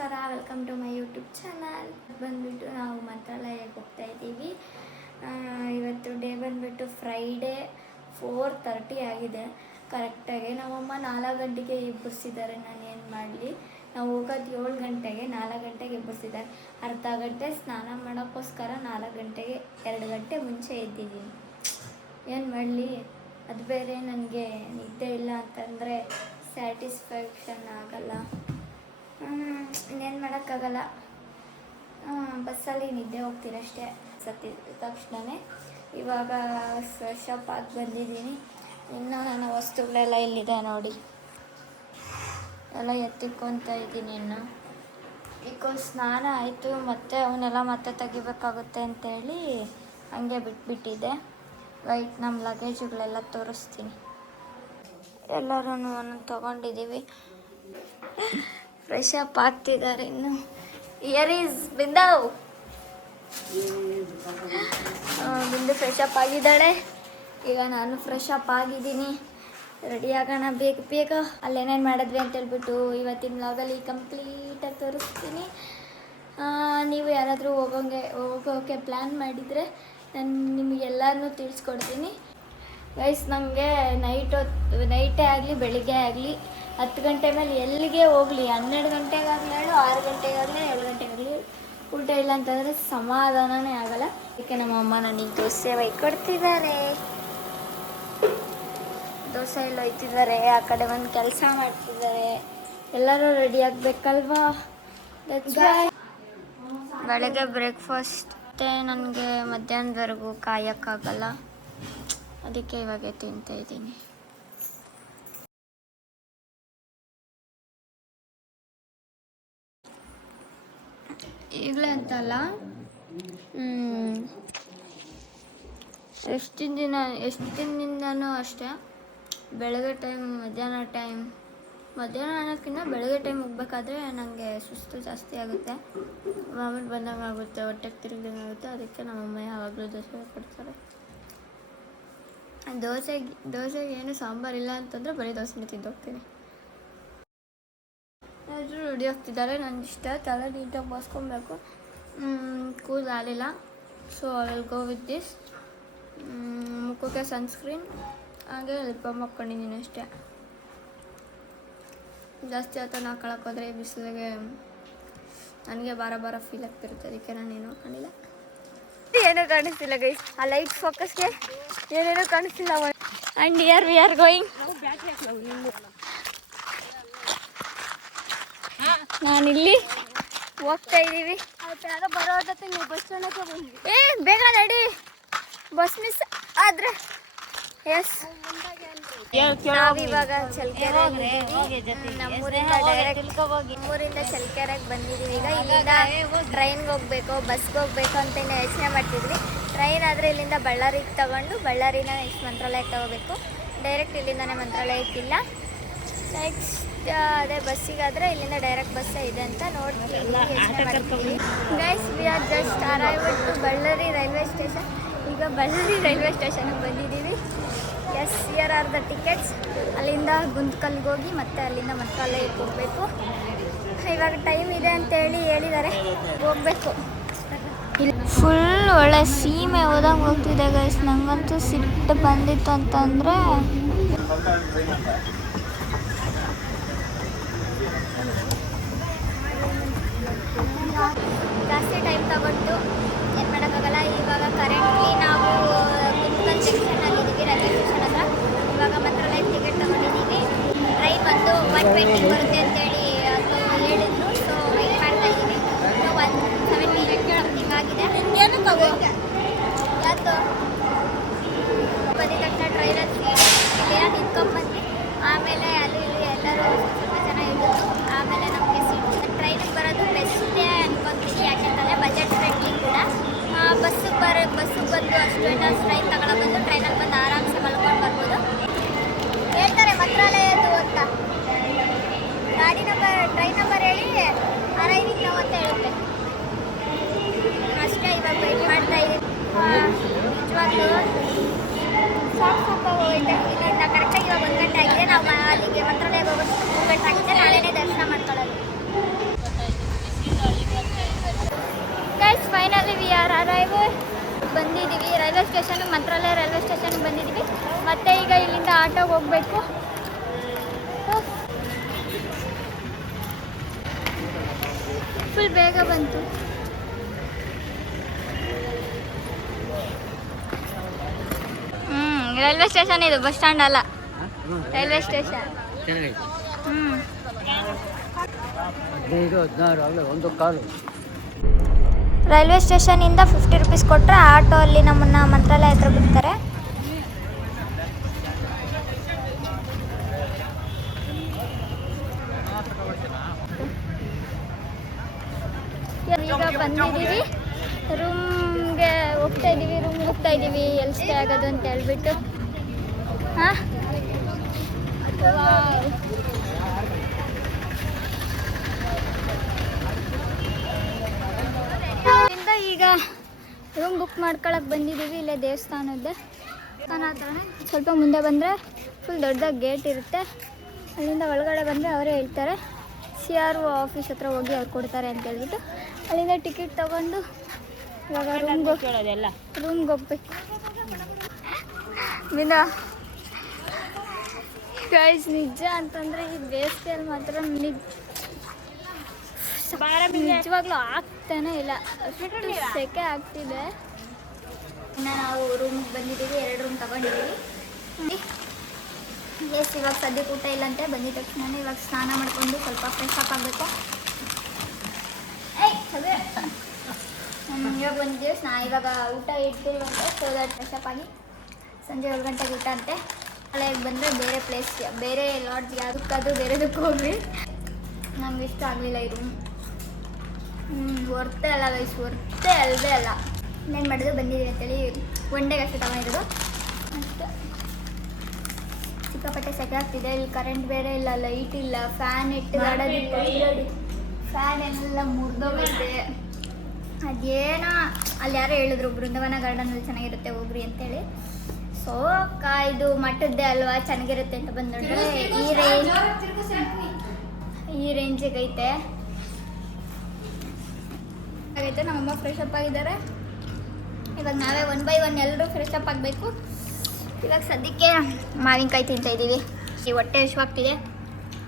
ನಮಸ್ಕಾರ, welcome to my YouTube channel. ಬಂದುಬಿಟ್ಟು ನಾವು ಮಂತ್ರಾಲಯಕ್ಕೆ ಹೋಗ್ತಾ ಇದ್ದೀವಿ. ಇವತ್ತು ಡೇ ಬಂದುಬಿಟ್ಟು ಫ್ರೈಡೇ 4:30 ಆಗಿದೆ ಕರೆಕ್ಟಾಗಿ. ನಮ್ಮಮ್ಮ 4 ಗಂಟೆಗೆ ಎಬ್ಬರಿಸಿದ್ದಾರೆ. ನಾನು ಏನು ಮಾಡಲಿ, ನಾವು ಹೋಗೋದು 7 ಗಂಟೆಗೆ, 4 ಗಂಟೆಗೆ ಎಬ್ಬರಿಸಿದ್ದಾರೆ. ಅರ್ಧ ಗಂಟೆ ಸ್ನಾನ ಮಾಡೋಕ್ಕೋಸ್ಕರ 4 ಗಂಟೆಗೆ 2 ಗಂಟೆ ಮುಂಚೆ ಎದ್ದಿದ್ದೀನಿ. ಏನು ಮಾಡಲಿ, ಅದು ಬೇರೆ ನನಗೆ ನಿದ್ದೆ ಇಲ್ಲ ಅಂತಂದರೆ ಸ್ಯಾಟಿಸ್ಫ್ಯಾಕ್ಷನ್ ಆಗಲ್ಲ. ಇನ್ನೇನು ಮಾಡೋಕ್ಕಾಗಲ್ಲ. ಬಸ್ಸಲ್ಲಿ ನಿದ್ದೆ ಹೋಗ್ತೀರಷ್ಟೇ ಸತ್ತಿದ ತಕ್ಷಣವೇ. ಇವಾಗ ಫ್ರೆಶ್ ಅಪ್ ಆಗಿ ಬಂದಿದ್ದೀನಿ. ಇನ್ನು ನನ್ನ ವಸ್ತುಗಳೆಲ್ಲ ಇಲ್ಲಿದೆ ನೋಡಿ, ಎಲ್ಲ ಎತ್ತಿಕ್ಕೊತಾ ಇದ್ದೀನಿ. ಇನ್ನು ಬಿಕಾಸ್ ಸ್ನಾನ ಆಯಿತು, ಮತ್ತು ಅವನ್ನೆಲ್ಲ ಮತ್ತೆ ತೆಗಿಬೇಕಾಗುತ್ತೆ ಅಂತೇಳಿ ಹಂಗೆ ಬಿಟ್ಬಿಟ್ಟಿದ್ದೆ. ವೈಟ್ ನಮ್ಮ ಲಗೇಜುಗಳೆಲ್ಲ ತೋರಿಸ್ತೀನಿ. ಎಲ್ಲರೂ ತೊಗೊಂಡಿದ್ದೀವಿ. ಫ್ರೆಶ್ ಅಪ್ ಆಗ್ತಿದ್ದಾರೆ. ಇನ್ನು ಬಿಂದು ಫ್ರೆಶ್ ಅಪ್ ಆಗಿದ್ದಾಳೆ. ಈಗ ನಾನು ಫ್ರೆಶ್ ಅಪ್ ಆಗಿದ್ದೀನಿ. ರೆಡಿ ಆಗೋಣ ಬೇಗ ಬೇಗ. ಅಲ್ಲೇನೇನು ಮಾಡಿದ್ವಿ ಅಂತೇಳ್ಬಿಟ್ಟು ಇವತ್ತಿನ ವ್ಲಾಗಲ್ಲಿ ಕಂಪ್ಲೀಟಾಗಿ ತೋರಿಸ್ತೀನಿ. ನೀವು ಯಾರಾದರೂ ಹೋಗೋಕ್ಕೆ ಪ್ಲ್ಯಾನ್ ಮಾಡಿದರೆ ನಾನು ನಿಮಗೆಲ್ಲನೂ ತಿಳಿಸ್ಕೊಡ್ತೀನಿ. ಗೈಸ್, ನನಗೆ ನೈಟೇ ಆಗಲಿ ಬೆಳಿಗ್ಗೆ ಆಗಲಿ 10 ಗಂಟೆ ಮೇಲೆ ಎಲ್ಲಿಗೆ ಹೋಗಲಿ, 12 ಗಂಟೆಗಾಗಲಿ 6 ಗಂಟೆಗಾಗಲಿ 7 ಗಂಟೆಗಾಗಲಿ ಊಟ ಇಲ್ಲ ಅಂತಂದರೆ ಸಮಾಧಾನನೇ ಆಗಲ್ಲ. ಅದಕ್ಕೆ ನಮ್ಮಮ್ಮ ನನಗೆ ದೋಸೆ ಕೊಡ್ತಿದ್ದಾರೆ. ದೋಸೆ ಎಲ್ಲ ಒಯ್ತಿದ್ದಾರೆ. ಆ ಕಡೆ ಒಂದು ಕೆಲಸ ಮಾಡ್ತಿದ್ದಾರೆ. ಎಲ್ಲರೂ ರೆಡಿ ಆಗಬೇಕಲ್ವಾ. ಬೆಳಗ್ಗೆ ಬ್ರೇಕ್ಫಾಸ್ಟೇ ನನಗೆ ಮಧ್ಯಾಹ್ನದವರೆಗೂ ಕಾಯೋಕ್ಕಾಗಲ್ಲ. ಅದಕ್ಕೆ ಇವಾಗ ತಿಂತಾ ಇದ್ದೀನಿ. ಈಗಲೇ ಅಂತಲ್ಲ, ಎಷ್ಟು ದಿನದಿಂದನೂ ಅಷ್ಟೇ. ಬೆಳಗ್ಗೆ ಟೈಮ್, ಮಧ್ಯಾಹ್ನ ಅನ್ನೋಕ್ಕಿಂತ ಬೆಳಗ್ಗೆ ಟೈಮ್ ಹೋಗ್ಬೇಕಾದ್ರೆ ನನಗೆ ಸುಸ್ತು ಜಾಸ್ತಿ ಆಗುತ್ತೆ. ವಾಮಿಟ್ ಬಂದಂಗೆ ಆಗುತ್ತೆ, ಹೊಟ್ಟೆಗೆ ತಿರುಗ್ದಂಗೆ ಆಗುತ್ತೆ. ಅದಕ್ಕೆ ನಮ್ಮಮ್ಮ ಯಾವಾಗಲೂ ದೋಸೆ ಕೊಡ್ತಾರೆ. ದೋಸೆಗೆ ಏನು ಸಾಂಬಾರಿಲ್ಲ ಅಂತಂದರೆ ಬರೀ ದೋಸೆನೇ ತಿಂದೋಗ್ತೀನಿ. ಎಲ್ಲರೂ ರೆಡಿ ಆಗ್ತಿದ್ದಾರೆ. ನನ್ನ ಇಷ್ಟ ತಲೆ ನೀಟಾಗಿ ಬಾಸ್ಕೊಬೇಕು. ಕೂದಲಿಲ್ಲ, so I will go with this. ಮುಖಕ್ಕೆ ಸನ್ಸ್ಕ್ರೀನ್, ಹಾಗೆ ಲಿಪ್ ಬಾಮ್ ಹಾಕ್ಕೊಂಡಿದ್ದೀನಿ ಅಷ್ಟೇ. ಜಾಸ್ತಿ ಹೊತ್ತು ಹಾಕೊಳ್ಳೋಕ್ಕೋದ್ರೆ ಬಿಸಿಲಿಗೆ ನನಗೆ ಭಾರ ಫೀಲ್ ಆಗ್ತಿರುತ್ತೆ. ಅದಕ್ಕೆ ನಾನೇನು ಹಾಕೊಂಡಿಲ್ಲ. ಏನೂ ಕಾಣಿಸ್ತಿಲ್ಲ ಗೈಸ್, ಆ ಲೈಟ್ ಫೋಕಸ್ಗೆ ಏನೇನೂ ಕಾಣಿಸ್ತಿಲ್ಲ. And here we are going. ನಾನಿಲ್ಲಿ ಹೋಗ್ತಾ ಇದ್ದೀವಿ. ಬಸ್ ಸ್ಟ್ಯಾಂಡಕ್ಕೆ ಬಂದ್ವಿ. ಬೇಗ ನಡಿ, ಬಸ್ ಮಿಸ್ ಆದರೆ. ಎಸ್, ನಾವಿವಾಗ ನಮ್ಮೂರಿಂದ ಚಳ್ಳಕೆರೆಗೆ ಬಂದಿದ್ದೀವಿ. ಈಗ ಇಲ್ಲಿಂದ ಟ್ರೈನ್ಗೆ ಹೋಗ್ಬೇಕು, ಬಸ್ಗೆ ಹೋಗ್ಬೇಕು ಅಂತ ಯೋಚನೆ ಮಾಡ್ತಿದ್ವಿ. ಟ್ರೈನ್ ಆದರೆ ಇಲ್ಲಿಂದ ಬಳ್ಳಾರಿಗೆ ತಗೊಂಡು ಬಳ್ಳಾರಿನ ನೆಕ್ಸ್ಟ್ ಮಂತ್ರಾಲಯಕ್ಕೆ ತಗೋಬೇಕು. ಡೈರೆಕ್ಟ್ ಇಲ್ಲಿಂದನೇ ಮಂತ್ರಾಲಯಕ್ಕಿಲ್ಲ. ನೆಕ್ಸ್ಟ್ ಅದೇ ಬಸ್ಸಿಗಾದರೆ ಇಲ್ಲಿಂದ ಡೈರೆಕ್ಟ್ ಬಸ್ಸೇ ಇದೆ ಅಂತ ನೋಡ್ತೀವಿ, ಯೋಚನೆ ಮಾಡ್ತೀವಿ. Guys, we are just arrived to Ballari railway station. ಈಗ ಬಳ್ಳಾರಿ ರೈಲ್ವೆ ಸ್ಟೇಷನ್ಗೆ ಬಂದಿದ್ದೀವಿ. Yes, here are the tickets. ಅಲ್ಲಿಂದ ಗುಂತ್ಕಲ್ಗೆ ಹೋಗಿ ಮತ್ತೆ ಅಲ್ಲಿಂದ ಮಂತ್ರಾಲಯಕ್ಕೆ ಹೋಗಬೇಕು. ಇವಾಗ ಟೈಮ್ ಇದೆ ಅಂತೇಳಿ ಹೇಳಿದ್ದಾರೆ, ಹೋಗಬೇಕು. ಫುಲ್ ಒಳ್ಳೆ ಸೀಮೆ ಹೋದಂಗೆ ಹೋಗ್ತಿದೆ ಗೈಸ್. ನನಗಂತೂ ಸಿಟ್ಟು ಬಂದಿತ್ತು ಅಂತಂದರೆ ಜಾಸ್ತಿ ಟೈಮ್ ತಗೊಂಡು ಏನು ಮಾಡೋಕ್ಕಾಗಲ್ಲ. ಇವಾಗ ಕರೆಂಟ್ಲಿ ನಾವು ಗುಂತ್ಕಲ್ ಜಂಕ್ಷನಲ್ಲಿದ್ದೀವಿ, ರೈಲ್ವೆ ಸ್ಟೇಷನ್ ಹತ್ರ. ಇವಾಗ ಮಂತ್ರಾಲಯ ಟಿಕೆಟ್ ತಗೊಂಡಿದ್ದೀವಿ. ಟ್ರೈನ್ ಬಂದು 1:20 ಬರುತ್ತೆ ಅಂತೇಳಿ ಅದು ಹೇಳಿದ್ರು. ಸೊ ವೆಯ್ಟ್ ಮಾಡ್ತಾ ಇದ್ದೀವಿ. 1:70 ಸಮಥಿಂಗ್ ಆಗಿದೆ. ಏನು ತಗೋ ಯಾತು ಬಂದಿದ ತಕ್ಷಣ ಟ್ರೈನಲ್ಲಿ ನಿಂತ್ಕೊಂಡ್ಬಂದು ಬಂದಿದ್ದೀವಿ ರೈಲ್ವೆ ಸ್ಟೇಷನ್, ಮಂತ್ರಾಲಯ ರೈಲ್ವೆ ಸ್ಟೇಷನ್ಗೆ ಬಂದಿದ್ದೀವಿ. ಮತ್ತೆ ಈಗ ಇಲ್ಲಿಂದ ಆಟೋಗೆ ಹೋಗಬೇಕು. ಫುಲ್ ಬೇಗ ಬಂತು. ರೈಲ್ವೆ ಸ್ಟೇಷನ್ ಇದು, ಬಸ್ ಸ್ಟ್ಯಾಂಡ್ ಅಲ್ಲ, ರೈಲ್ವೆ ಸ್ಟೇಷನ್. ರೈಲ್ವೆ ಸ್ಟೇಷನಿಂದ 50 ರೂಪೀಸ್ ಕೊಟ್ಟರೆ ಆಟೋ ಅಲ್ಲಿ ನಮ್ಮನ್ನು ಮಂತ್ರಾಲಯ ಹತ್ರ ಬಿಡ್ತಾರೆ. ಈಗ ಬಂದಿದ್ದೀವಿ, ರೂಮ್ಗೆ ಹೋಗ್ತಾ ಇದ್ದೀವಿ ಎಲ್ಲಿ ಸ್ಟೇ ಆಗೋದು ಅಂತ ಹೇಳ್ಬಿಟ್ಟು. ಹಾಂ, ಈಗ ರೂಮ್ ಬುಕ್ ಮಾಡ್ಕೊಳಕ್ಕೆ ಬಂದಿದ್ದೀವಿ. ಇಲ್ಲೇ ದೇವಸ್ಥಾನದ ಹತ್ರನೇ. ಸ್ವಲ್ಪ ಮುಂದೆ ಬಂದರೆ ಫುಲ್ ದೊಡ್ಡದಾಗಿ ಗೇಟ್ ಇರುತ್ತೆ. ಅಲ್ಲಿಂದ ಒಳಗಡೆ ಬಂದರೆ ಅವರೇ ಹೇಳ್ತಾರೆ, CRO ಆಫೀಸ್ ಹತ್ರ ಹೋಗಿ ಅವ್ರು ಕೊಡ್ತಾರೆ ಅಂತ ಹೇಳ್ಬಿಟ್ಟು ಅಲ್ಲಿಂದ ಟಿಕೆಟ್ ತೊಗೊಂಡು ಇವಾಗ ರೂಮ್ಗೆ ಹೋಗ್ಬೇಕು. ಗೈಸ್, ನಿಜ ಅಂತಂದರೆ ಈ ಬೇಸಿಗೆಯಲ್ಲಿ ಮಾತ್ರ ನಿಜವಾಗ್ಲೂ ಆಗ್ತಾನೆ ಇಲ್ಲ, ಅಷ್ಟು ಸೆಕೆ ಆಗ್ತಿದೆ. ಇನ್ನು ನಾವು ರೂಮ್ಗೆ ಬಂದಿದ್ದೀವಿ, 2 ರೂಮ್ ತಗೊಂಡಿದ್ದೀವಿ. ಎಸ್, ಇವಾಗ ಸದ್ಯಕ್ಕೆ ಊಟ ಇಲ್ಲಂತೆ. ಬಂದಿದ್ದ ತಕ್ಷಣ ಇವಾಗ ಸ್ನಾನ ಮಾಡಿಕೊಂಡು ಸ್ವಲ್ಪ ಫ್ರೆಶ್ ಅಪ್ ಆಗಬೇಕು. ಇವಾಗ ಬಂದಿದ್ದೀವಿ, ಇವಾಗ ಊಟ ಇಡ್ತಿಲ್ವಂತೆ. ಸೊ ದಟ್ ಫ್ರೆಶ್ ಅಪ್ ಆಗಿ ಸಂಜೆ 7 ಗಂಟೆಗೆ ಊಟ ಅಂತೆ. ಅಲ್ಲಿಗೆ ಬಂದರೆ ಬೇರೆ ಪ್ಲೇಸ್, ಬೇರೆ ಲಾಡ್ಜ್ ಯಾವುದಕ್ಕಾದ್ರೂ ಬೇರೆದಕ್ಕೆ ಹೋಗ್ರಿ. ನಮ್ಗೆ ಇಷ್ಟ ಆಗಲಿಲ್ಲ ಈ ರೂಮ್. ವರ್ತೆ ಅಲ್ಲ ಗೈಸ್, ವರ್ತೆ ಅಲ್ಲವೇ ಅಲ್ಲ. ಇನ್ನೇನು ಮಾಡಿದ್ರು ಬಂದಿದ್ದೀವಿ ಅಂತೇಳಿ ಒನ್ ಡೇಗೆ ಅಷ್ಟೇ ತಗೊಂಡಿರೋದು. ಅಷ್ಟೇ, ಸಿಕ್ಕಾಪಟ್ಟೆ ಸೆಕೆ ಆಗ್ತಿದೆ. ಇಲ್ಲಿ ಕರೆಂಟ್ ಬೇರೆ ಇಲ್ಲ, ಲೈಟ್ ಇಲ್ಲ, ಫ್ಯಾನ್ ಇಟ್ಟು ಗಾಡೋದಿಲ್ಲ. ಫ್ಯಾನ್ ಎಲ್ಲ ಮುರಿದೋಗೈತೆ. ಅದೇನೋ ಅಲ್ಲಿ ಯಾರೋ ಹೇಳಿದ್ರು, ಬೃಂದಾವನ ಗಾರ್ಡನಲ್ಲಿ ಚೆನ್ನಾಗಿರುತ್ತೆ ಹೋಗ್ರಿ ಅಂತೇಳಿ. ಸೊ ಇದು ಮಠದ್ದೇ ಅಲ್ವಾ, ಚೆನ್ನಾಗಿರುತ್ತೆ ಅಂತ ಬಂದು ನೋಡಿದ್ರೆ ಈ ರೇಂಜಿಗೆ ಐತೆ. ನಮ್ಮಮ್ಮ ಫ್ರೆಶ್ ಅಪ್ ಆಗಿದ್ದಾರೆ. ಇವಾಗ ನಾವೇ 1 by 1 ಎಲ್ಲರೂ ಫ್ರೆಶ್ ಅಪ್ ಆಗಬೇಕು. ಇವಾಗ ಸದ್ಯಕ್ಕೆ ಮಾವಿನಕಾಯಿ ತಿಂತಾ ಇದ್ದೀವಿ. ಈ ಹೊಟ್ಟೆ ಹಸಿವಾಗ್ತಿದೆ,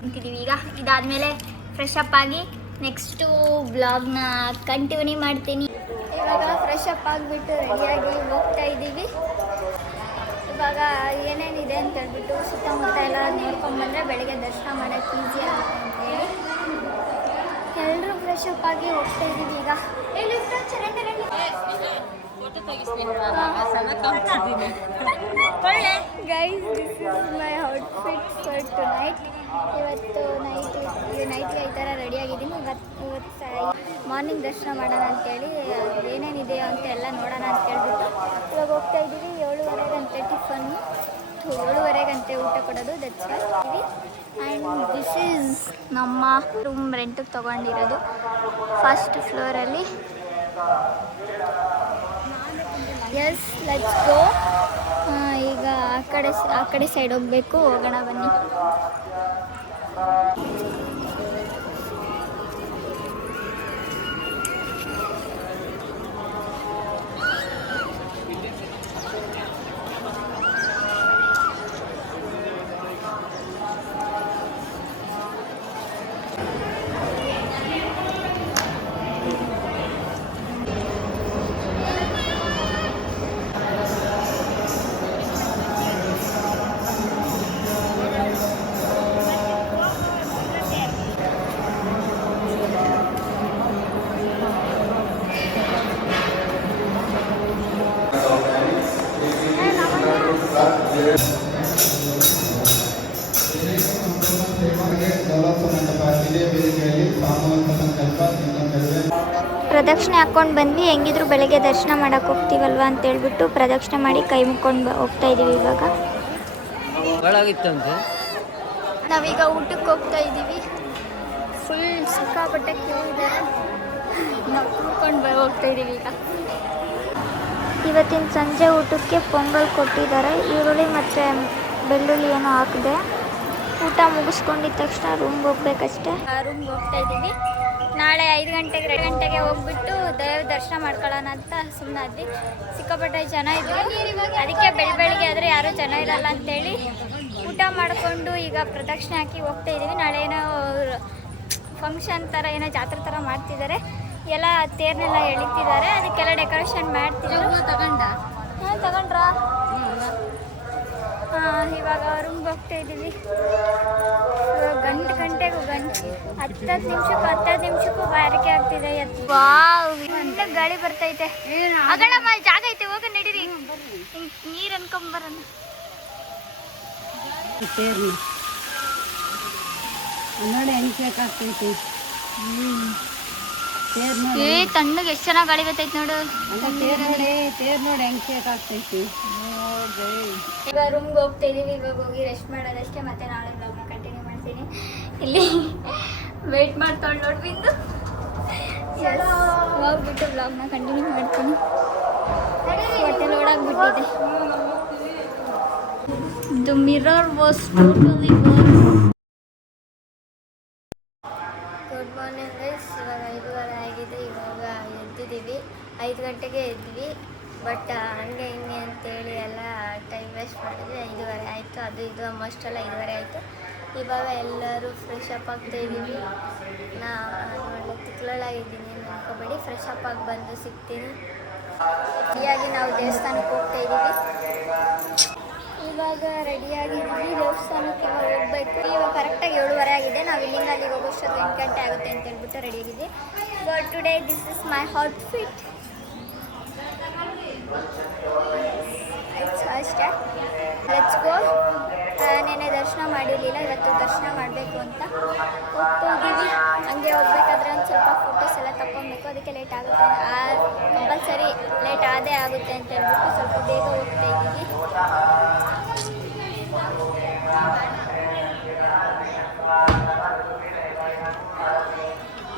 ತಿಂತಿದ್ದೀವಿ. ಈಗ ಇದಾದಮೇಲೆ ಫ್ರೆಶ್ ಅಪ್ ಆಗಿ ನೆಕ್ಸ್ಟು ಬ್ಲಾಗ್ನ ಕಂಟಿನ್ಯೂ ಮಾಡ್ತೀನಿ. ಇವಾಗ ಫ್ರೆಶ್ ಅಪ್ ಆಗಿಬಿಟ್ಟು ರೆಡಿಯಾಗಿ ಹೋಗ್ತಾ ಇದ್ದೀವಿ. ಇವಾಗ ಏನೇನಿದೆ ಅಂತ ಹೇಳ್ಬಿಟ್ಟು ಸುತ್ತಮುತ್ತ ಎಲ್ಲ ನೋಡ್ಕೊಂಡ್ಬಂದರೆ ಬೆಳಗ್ಗೆ ದರ್ಶನ ಮಾಡೋಕ್ಕೆ ಈಸಿ ಆಗುತ್ತೆ ಅಂತೇಳಿ ಎಲ್ಲರೂ ಫ್ರೆಶ್ ಅಪ್ ಆಗಿ ಹೋಗ್ತಾ ಇದ್ದೀವಿ. ಈಗ guys, this is my outfit for tonight. ಇವತ್ತು ನೈಟ್ಗೆ ಈ ಥರ ರೆಡಿಯಾಗಿದ್ದೀನಿ. ಇವತ್ತು ಮಾರ್ನಿಂಗ್ ದರ್ಶನ ಮಾಡೋಣ ಅಂತೇಳಿ ಏನೇನಿದೆ ಅಂತ ಎಲ್ಲ ನೋಡೋಣ ಅಂತ ಹೇಳ್ಬಿಟ್ಟು ಇವಾಗ ಹೋಗ್ತಾ ಇದ್ದೀವಿ. 7:30 ಗಂಟೆ ಟಿಫನ್ನು, 7:30 ಗಂಟೆ ಊಟ ಕೊಡೋದು. That's why. And this is ನಮ್ಮ ರೂಮ್ ರೆಂಟಿಗೆ ತೊಗೊಂಡಿರೋದು, ಫಸ್ಟ್ ಫ್ಲೋರಲ್ಲಿ. Yes, let's go. ಈಗ ಆ ಕಡೆ ಸೈಡ್ ಹೋಗಬೇಕು. ಹೋಗೋಣ ಬನ್ನಿ. ಪ್ರದಕ್ಷಿಣೆ ಹಾಕ್ಕೊಂಡು ಬಂದ್ವಿ. ಹೆಂಗಿದ್ರು ಬೆಳಗ್ಗೆ ದರ್ಶನ ಮಾಡೋಕೆ ಹೋಗ್ತೀವಲ್ವ ಅಂತೇಳ್ಬಿಟ್ಟು ಪ್ರದಕ್ಷಿಣೆ ಮಾಡಿ ಕೈ ಮುಕ್ಕೊಂಡು ಹೋಗ್ತಾ ಇದ್ದೀವಿ. ಇವಾಗ ನಾವೀಗ ಊಟಕ್ಕೆ ಹೋಗ್ತಾ ಇದ್ದೀವಿ. ಫುಲ್ ಸಿಕ್ಕಾಪಟ್ಟೆ ಕ್ಯೂ ಇದೆ, ನಾವು ಕೂತ್ಕೊಂಡು ಹೋಗ್ತಾ ಇದ್ದೀವಿ. ಈಗ ಇವತ್ತಿನ ಸಂಜೆ ಊಟಕ್ಕೆ ಪೊಂಗಲ್ ಕೊಟ್ಟಿದ್ದಾರೆ. ಈರುಳ್ಳಿ ಮತ್ತು ಬೆಳ್ಳುಳ್ಳಿ ಏನೋ ಹಾಕಿದೆ. ಊಟ ಮುಗಿಸ್ಕೊಂಡಿದ್ದ ತಕ್ಷಣ ರೂಮ್ಗೆ ಹೋಗ್ಬೇಕಷ್ಟೇ. ರೂಮ್ಗೆ ಹೋಗ್ತಾ ಇದ್ದೀವಿ. ನಾಳೆ 5 ಗಂಟೆಗೆ ಹೋಗ್ಬಿಟ್ಟು ದೇವ್ರ ದರ್ಶನ ಮಾಡ್ಕೊಳ್ಳೋಣ ಅಂತ ಸುಮ್ಮನಾದ್ವಿ. ಸಿಕ್ಕಾಪಟ್ಟೆ ಜನ ಇದ್ರು, ಅದಕ್ಕೆ ಬೆಳಿಗ್ಗೆ ಆದರೆ ಯಾರೂ ಜನ ಇರಲ್ಲ ಅಂತೇಳಿ ಊಟ ಮಾಡಿಕೊಂಡು ಈಗ ಪ್ರದಕ್ಷಿಣೆ ಹಾಕಿ ಹೋಗ್ತಾ ಇದ್ದೀವಿ. ನಾಳೆ ಏನೋ ಫಂಕ್ಷನ್ ಥರ ಏನೋ ಜಾತ್ರೆ ಥರ ಮಾಡ್ತಿದ್ದಾರೆ, ಎಲ್ಲ ತೇರ್ನೆಲ್ಲ ಎಳಿತಿದ್ದಾರೆ, ಅದಕ್ಕೆಲ್ಲ ಡೆಕೋರೇಷನ್ ಮಾಡ್ತಿದ್ರು. ತಗೊಂಡ್ರಾ? ಇವಾಗ ರೂಮ್ಗೆ ಹೋಗ್ತಾ ಇದ್ದೀವಿ. ಗಂಟೆಗೂ 10 ನಿಮಿಷಕ್ಕೂ ಬಾರಿಕೆ ಆಗ್ತಿದೆ. ಇನ್ನೂ ಗಾಳಿ ಬರ್ತೈತೆ. ಅಗಳಮ್ಮ ಜಾಗ ಐತೆ, ಹೋಗ ನಡೀರಿ. ನೀರು ಅನ್ಕೊಂಬರೋಣ. ನೋಡಿ ಹೆಂಗ್ ಬೇಕಾಗ್ತೈತಿ. ತಣ್ಣಗೆ ಎಷ್ಟು ಚೆನ್ನಾಗಿ ಗಾಳಿ ಬರ್ತೈತೆ ನೋಡು. ತೇರ್ ನೋಡಿ ಹೆಂಗ್ ಬೇಕಾಗ್ತೈತಿ. ಈಗ ರೂಮ್ಗೆ ಹೋಗ್ತಾ ಇದೀವಿ. ಇವಾಗ ಹೋಗಿ ರೆಸ್ಟ್ ಮಾಡೋದಷ್ಟೇ, ಮತ್ತೆ ನಾಳೆ ಬ್ಲಾಗ್ನ ಕಂಟಿನ್ಯೂ ಮಾಡ್ತೀನಿ. ಇಲ್ಲಿ ವೇಟ್ ಮಾಡ್ತಾಳೆ ನೋಡಿ ಬಿಂದು. ಹೋಗ್ಬಿಟ್ಟು ಬ್ಲಾಗ್ನ ಕಂಟಿನ್ಯೂ ಮಾಡ್ತೀನಿ. ಹೊಟ್ಟೆ ನೋಡಾಗ್ಬಿಟ್ಟಿದೆ. The mirror was totally worse. Good morning guys. ಇವಾಗ 5:30 ಆಗಿದೆ. ಇವಾಗ ಎದ್ದಿದ್ದೀವಿ. 5 ಗಂಟೆಗೆ ಎದ್ವಿ, ಬಟ್ ಹಂಗೆ ಹಿಂಗೆ ಅಂತೇಳಿ ಎಲ್ಲ ಟೈಮ್ ವೇಸ್ಟ್ ಮಾಡಿದ್ವಿ. 5:30 ಆಯಿತು. ಅದು ಇದು ಆಲ್ಮೋಸ್ಟ್ ಎಲ್ಲ 5:30 ಆಯಿತು. ಇವಾಗ ಎಲ್ಲರೂ ಫ್ರೆಶ್ ಅಪ್ ಆಗ್ತಾ ಇದ್ದೀವಿ. ನಾನು ಒಳ್ಳೆ ತಿಕ್ಲಳಾಗಿದ್ದೀನಿ ಅನ್ಕೋಬೇಡಿ. ಫ್ರೆಶ್ ಅಪ್ ಆಗಿ ಬಂದು ಸಿಗ್ತೀನಿ. ರೆಡಿಯಾಗಿ ನಾವು ದೇವಸ್ಥಾನಕ್ಕೆ ಹೋಗ್ತಾ ಇದ್ದೀವಿ. ಇವಾಗ ರೆಡಿಯಾಗಿದ್ದೀವಿ, ದೇವಸ್ಥಾನಕ್ಕೆ ಹೋಗಬೇಕು. ಇವಾಗ ಕರೆಕ್ಟಾಗಿ 7:30 ಆಗಿದೆ. ನಾವು ಇಲ್ಲಿಂದ ಅಲ್ಲಿಗೆ ಹೋಗೋಷ್ಟೊತ್ತು 8 ಗಂಟೆ ಆಗುತ್ತೆ ಅಂತ ಹೇಳ್ಬಿಟ್ಟು ರೆಡಿಯಾಗಿದ್ವಿ. But today this is my outfit. ಅಷ್ಟೇ, ಲೆಟ್ಸ್ ಗೋ. ನೆನ್ನೆ ದರ್ಶನ ಮಾಡಿರಲಿಲ್ಲ, ಇವತ್ತು ದರ್ಶನ ಮಾಡಬೇಕು ಅಂತ ಹೋಗ್ತಾ ಇದ್ದೀವಿ. ಹಂಗೆ ಹೋಗ್ಬೇಕಾದ್ರೆ ಒಂದು ಸ್ವಲ್ಪ ಫೋಟೋಸ್ ಎಲ್ಲ ತಗೊಬೇಕು, ಅದಕ್ಕೆ ಲೇಟ್ ಆಗುತ್ತೆ. ಕಂಪಲ್ಸರಿ ಲೇಟ್ ಆದೇ ಆಗುತ್ತೆ ಅಂತ ಹೇಳ್ಬಿಟ್ಟು ಸ್ವಲ್ಪ ಬೇಗ ಹೋಗ್ತಾ ಇದ್ದೀವಿ.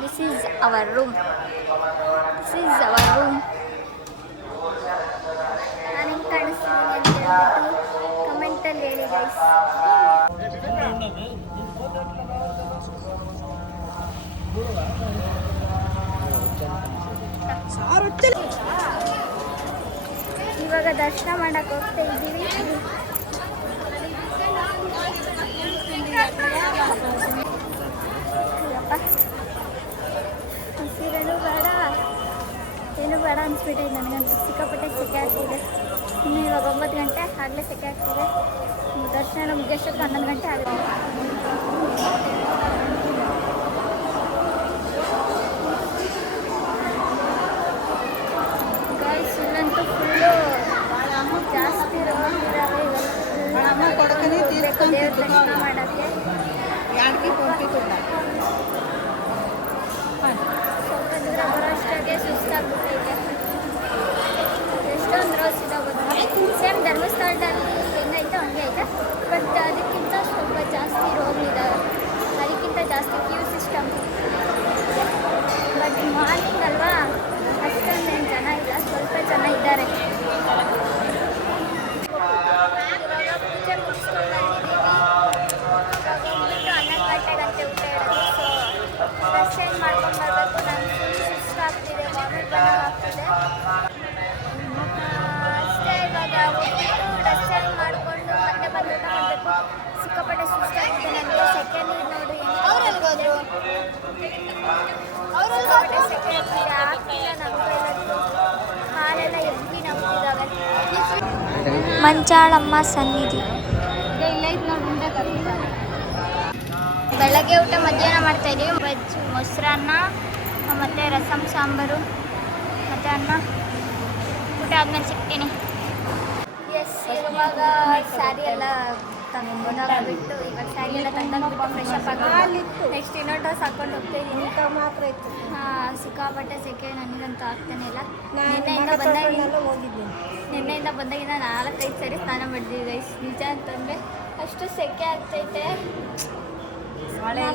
This is our room. ನಾನು ಹೆಂಗೆ ಕಾಣಿಸ್ತೀನಿ ಅಂತ ಹೇಳ್ಬಿಟ್ಟು ಕಮೆಂಟಲ್ಲಿ ಹೇಳಿ ಗೈಸ್. ಇವಾಗ ದರ್ಶನ ಮಾಡಕ್ಕೆ ಹೋಗ್ತಾ ಇದ್ದೀವಿ. ಹಸಿರಳು ಬೇಡ, ಏನು ಬೇಡ ಅನಿಸ್ಬಿಟ್ಟಿದೆ ನನಗಂತೂ. ಸಿಕ್ಕಾಪಟ್ಟೆ ಸೆಕೆ ಆಗ್ತಿದೆ. ಇನ್ನು ಇವಾಗ 9 ಗಂಟೆ ಆಗಲೇ ಸೆಕೆ ಆಗ್ತಿದೆ. ದರ್ಶನ ಮುಗಿಯೋಷ್ಟೊತ್ತು 11 ಗಂಟೆ ಆಗುತ್ತೆ. ಗೈಸ್, ಇಲ್ಲಂತೂ ಫುಲ್ಲು ಜಾಸ್ತಿ ರೋಡ್ ಇದ್ದಾವೆ. ದೇವ್ರ ದರ್ಶನ ಮಾಡೋಕ್ಕೆ ಸ್ವಲ್ಪ ದೂರ ಬರೋಷ್ಟಾಗೆ ಸುಸ್ತಾಗ್ಬಿಟ್ಟೈತೆ. ಎಷ್ಟೊಂದು ರೋಸ್ ಇದಾಗೋದು. ಸೇಮ್ ಧರ್ಮಸ್ಥಳದಲ್ಲಿ ಹೆಂಗೈತೆ ಹಂಗೆ ಐತೆ, ಬಟ್ ಅದಕ್ಕಿಂತ ಸ್ವಲ್ಪ ಜಾಸ್ತಿ ರೋಡ್ ಇದ್ದಾವೆ, ಅದಕ್ಕಿಂತ ಜಾಸ್ತಿ ಕ್ಯೂ ಸಿಸ್ಟಮ್. ಬಟ್ ಮಾರ್ನಿಂಗ್ ಅಲ್ವಾ, ಅಷ್ಟೊಂದೇನು ಜನ ಇಲ್ಲ, ಸ್ವಲ್ಪ ಜನ ಇದ್ದಾರೆ. ಪೂಜೆ ಮುಗಿಸ್ಕೊಂಡು ಬಂದಿದ್ದೀವಿ. 11 ಗಂಟೆಗಂತೆ ಊಟ ಇಡೋದು. ಸೊ ಡ್ರೆಸ್ ಚೇಂಜ್ ಮಾಡ್ಕೊಂಡು ಬರಬೇಕು. ನನಗೆ ಫುಲ್ ಸುಸ್ತು ಆಗ್ತಿದೆ, ವಾಮಿಟ್ ಬಂದಾಗ್ತಿದೆ ಅಷ್ಟೇ. ಇವಾಗ ಹೋಗ್ಬಿಟ್ಟು ಡ್ರೆಸ್ ಚೇಂಜ್ ಮಾಡಿಕೊಂಡು ಮತ್ತೆ ಬಂದು ಊಟ ಮಾಡಬೇಕು. ಸಿಕ್ಕಾಪಟ್ಟೆ ಸುಸ್ತಾಗಿದೆ ನನಗೆ. ಸೆಕೆಂಡ್ ನೋಡ್ರಿ, ಸಿಕ್ಕಾಪಟ್ಟೆ ಸೆಕೆ ಆಗ್ತಿದೆ. ಆಗ್ತಿಲ್ಲ ನಮ್ಮ ಕೈಲಂತೂ. ಹಾಲೆಲ್ಲ ಎಬ್ಬಿ ನಂಬ್ತಿದ್ದಾವೆ. ಮಂಚಾಳಮ್ಮ ಸನ್ನಿಧಿ ಬೆಳಗ್ಗೆ ಊಟ ಮಧ್ಯಾಹ್ನ ಮಾಡ್ತಾ ಇದೀವಿ. ವೆಜ್ ಮೊಸರನ್ನ ಮತ್ತು ರಸಂ ಸಾಂಬಾರು ಮತ್ತು ಅನ್ನ. ಊಟ ಆದ್ಮೇಲೆ ಸಿಗ್ತೀನಿ. ಎಸ್, ಇವಾಗ ಸ್ಯಾರಿ ಎಲ್ಲ ತಂದ್ಬಿಟ್ಟು ಇವಾಗ ಸ್ಯಾರಿ ಎಲ್ಲ ತಂದ್ಬಿಟ್ಟು ಫ್ರೆಶ್ ಅಪ್ ಆಗಿ ನೆಕ್ಸ್ಟ್ ಇನ್ನೊಂದು ಡ್ರೆಸ್ ಹಾಕೊಂಡು ಹೋಗ್ತಾ ಇದ್ದೀನಿ. ಮಾತ್ರ ಇತ್ತು. ಹಾಂ, ಸಿಕ್ಕಾಪಟ್ಟೆ ಸೆಕೆ ನನಗಂತೂ ಆಗ್ತಾನೆ ಇಲ್ಲ. ನಿನ್ನೆಯಿಂದ ಬಂದಾಗಿಂದ 4-5 ಸರಿ ಸ್ನಾನ ಮಾಡಿದ್ದೀವಿ ಗೈಸ್. ನಿಜ ಅಂತಂದರೆ ಅಷ್ಟು ಸೆಕೆ ಆಗ್ತೈತೆ.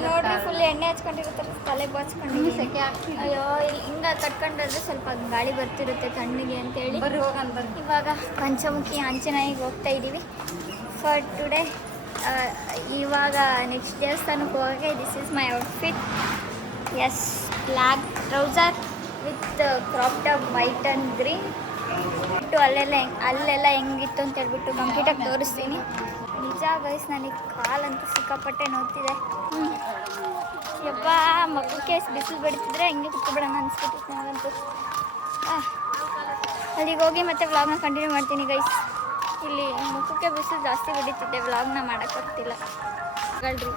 ನೋಡ್ರಿ, ಫುಲ್ ಎಣ್ಣೆ ಹಚ್ಕೊಂಡಿರ್ತಾರೆ, ತಲೆ ಬಾಚ್ಕೊಂಡು ಸೆಕೆ ಆಗ್ತಿದೆ. ಅಯ್ಯೋ, ಹಿಂಗೆ ಕಟ್ಕೊಂಡ್ರೆ ಸ್ವಲ್ಪ ಗಾಳಿ ಬರ್ತಿರುತ್ತೆ ತಣ್ಣಗೆ ಅಂತೇಳಿ ಇವಾಗ ಪಂಚಮುಖಿ ಆಂಜನೇಯಿಗೆ ಹೋಗ್ತಾ ಇದ್ದೀವಿ ಫಾರ್ ಟುಡೇ. ಇವಾಗ ನೆಕ್ಸ್ಟ್ ದೇವಸ್ಥಾನಕ್ಕೆ ಹೋಗೋಕ್ಕೆ this is my outfit. Yes, black trouser with crop top white and green ಬಿಟ್ಟು ಅಲ್ಲೆಲ್ಲ ಹೆಂಗಿತ್ತು ಅಂತ ಹೇಳ್ಬಿಟ್ಟು ಕಂಪ್ಲೀಟಾಗಿ ತೋರಿಸ್ತೀನಿ. ನಿಜ ಗೈಸ್, ನನಗೆ ಕಾಲಂತೂ ಸಿಕ್ಕಾಪಟ್ಟೆ ನೋಡ್ತಿದೆ. ಯಪ್ಪ ಮಕ್ಕಕ್ಕೆ ಬಿಸಿಲು ಬಡಿತಿದ್ರೆ ಹಿಂಗೆ ಕುತ್ಕೊಬಿಡೋಣ ಅನಿಸ್ಬಿಟ್ಟಿತ್ತು ನನಗಂತೂ. ಅಲ್ಲಿಗೆ ಹೋಗಿ ಮತ್ತೆ ವ್ಲಾಗ್ನ ಕಂಟಿನ್ಯೂ ಮಾಡ್ತೀನಿ ಗೈಸ್. ಇಲ್ಲಿ ಮುಖಕ್ಕೆ ಬಿಸಿಲು ಜಾಸ್ತಿ ಬಡಿತಿದ್ದೆ, ವ್ಲಾಗ್ನ ಮಾಡೋಕ್ಕಾಗ್ತಿಲ್ಲ ಗಳ್ರಿ